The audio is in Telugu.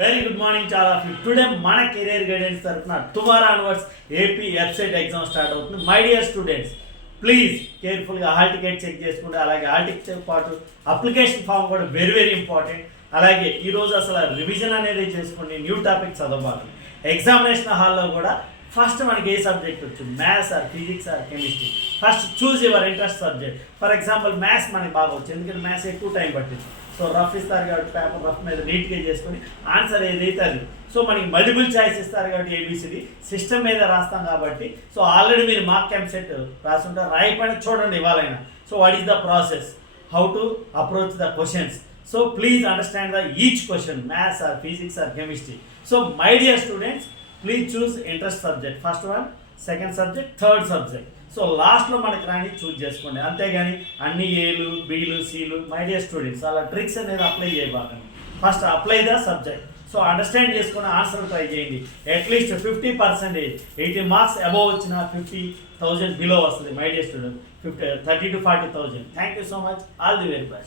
Very good morning to all of you. Today మన కెరీర్ గైడెన్స్ తరపున tomorrow onwards AP website exam start అవుతుంది. మై డియర్ స్టూడెంట్స్, ప్లీజ్ కేర్ఫుల్గా హాల్ టికెట్ చెక్ చేసుకుంటే, అలాగే హాల్ టికెట్ పాటు అప్లికేషన్ ఫామ్ కూడా వెరీ వెరీ ఇంపార్టెంట్. అలాగే ఈరోజు అసలు రివిజన్ అనేది చేసుకోండి, న్యూ టాపిక్ చదవాలి. ఎగ్జామినేషన్ హాల్లో కూడా ఫస్ట్ మనకి ఏ సబ్జెక్ట్ వచ్చు, maths or physics or chemistry. First choose your interest subject. For example maths మనకి బాగా వచ్చు, ఎందుకంటే మ్యాథ్స్ ఎక్కువ టైం పట్టింది. సో రఫ్ ఇస్తారు కాబట్టి పేపర్ రఫ్ మీద నీట్గా చేసుకొని ఆన్సర్ ఏదైతే అది. సో మనకి మల్టిపుల్ చాయిస్ ఇస్తారు కాబట్టి ఏబిసిడి సిస్టమ్ మీద రాస్తాం కాబట్టి. సో ఆల్రెడీ మీరు మార్క్ క్యాంప్ సెట్ రాస్తుంటారు, రాయిపోయిన చూడండి ఇవాళైనా. So what is the process, how to approach the questions. So please understand the each question, maths or physics or chemistry. So my dear students, please choose interest subject, first one, second subject, third subject. So లాస్ట్లో మనకి రాని చూజ్ చేసుకోండి, అంతేగాని అన్ని ఏలు బీలు సీలు. మై డియర్ స్టూడెంట్స్, అలా ట్రిక్స్ అనేది అప్లై చేయబాకండి. First apply the subject. So understand చేసుకుని ఆన్సర్ ట్రై చేయండి. అట్లీస్ట్ 50%, 80 మార్క్స్ అబోవ్ వచ్చిన 50,000 బిలో వస్తుంది. My dear student, 30 to 40,000. Thank you so much, all the very best.